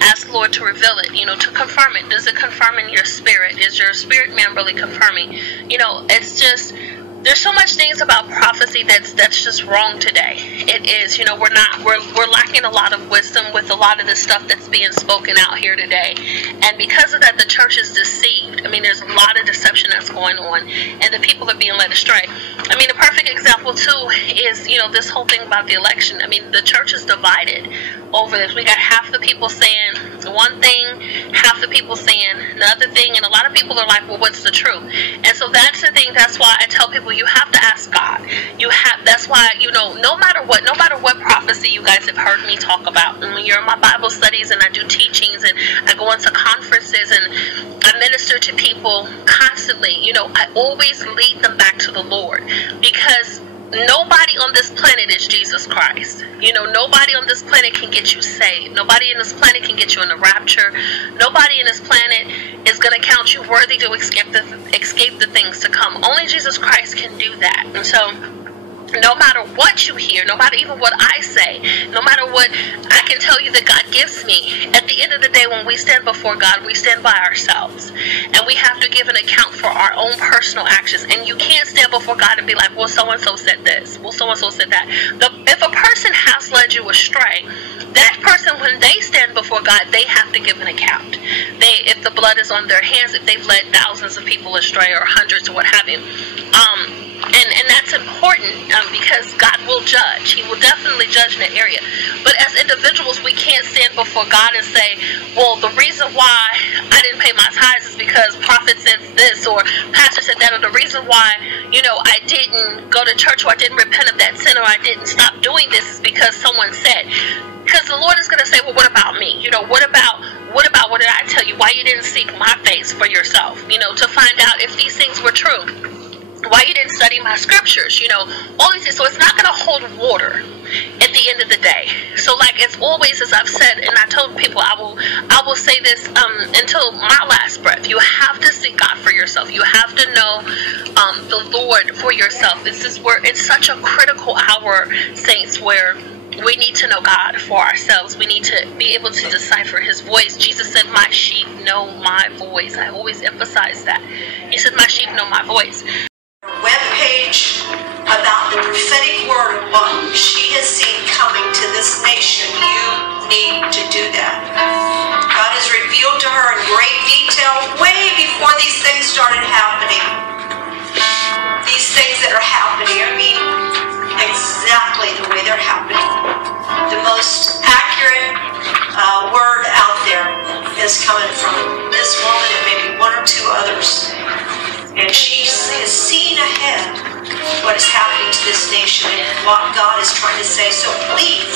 ask the Lord to reveal it, to confirm it. Does it confirm in your spirit? Is your spirit man really confirming? It's just, there's so much things about prophecy that's just wrong today. It is, we're lacking a lot of wisdom with a lot of the stuff that's being spoken out here today. And because of that, the church is deceived. There's a lot of deception that's going on, and the people are being led astray. The perfect example too is, this whole thing about the election. The church is divided over this. We got half the people saying one thing, half the people saying another thing, and a lot of people are like, well, what's the truth? And so that's the thing. That's why I tell people, you have to ask God. That's why, no matter what prophecy you guys have heard me talk about, and when you're in my Bible studies and I do teachings and I go into conferences and I minister to people constantly, I always lead them back to the Lord, because nobody on this planet is Jesus Christ. Nobody on this planet can get you saved. Nobody in this planet can get you in the rapture. Nobody in this planet is going to count you worthy to escape the things to come. Only Jesus Christ can do that. And so, no matter what you hear, no matter even what I say, no matter what I can tell you that God gives me, at the end of the day, when we stand before God, we stand by ourselves. And we have to give an account for our own personal actions. And you can't stand before God and be like, well, so-and-so said this. Well, so-and-so said that. If a person has led you astray, that person, when they stand before God, they have to give an account. If the blood is on their hands, if they've led thousands of people astray or hundreds or what have you. And that's important because God will judge. He will definitely judge in that area. But as individuals, we can't stand before God and say, well, the reason why I didn't pay my tithes is because prophet said this or pastor said that, or the reason why, I didn't go to church, or I didn't repent of that sin, or I didn't stop doing this is because someone said. Because the Lord is going to say, well, what about me? What about what did I tell you? Why you didn't seek my face for yourself? To find out if these things were true. Why you didn't study my scriptures, all these things. So it's not going to hold water at the end of the day. So it's always, as I've said, and I told people, I will say this until my last breath. You have to seek God for yourself. You have to know the Lord for yourself. We're in such a critical hour, saints, where we need to know God for ourselves. We need to be able to decipher His voice. Jesus said, my sheep know my voice. I always emphasize that. He said, my sheep know my voice. Webpage about the prophetic word of what she has seen coming to this nation. You need to do that. God has revealed to her in great detail way before these things started happening. These things that are happening, exactly the way they're happening. The most accurate word out there is coming from this woman and maybe one or two others. And she has seen ahead what is happening to this nation and what God is trying to say. So please,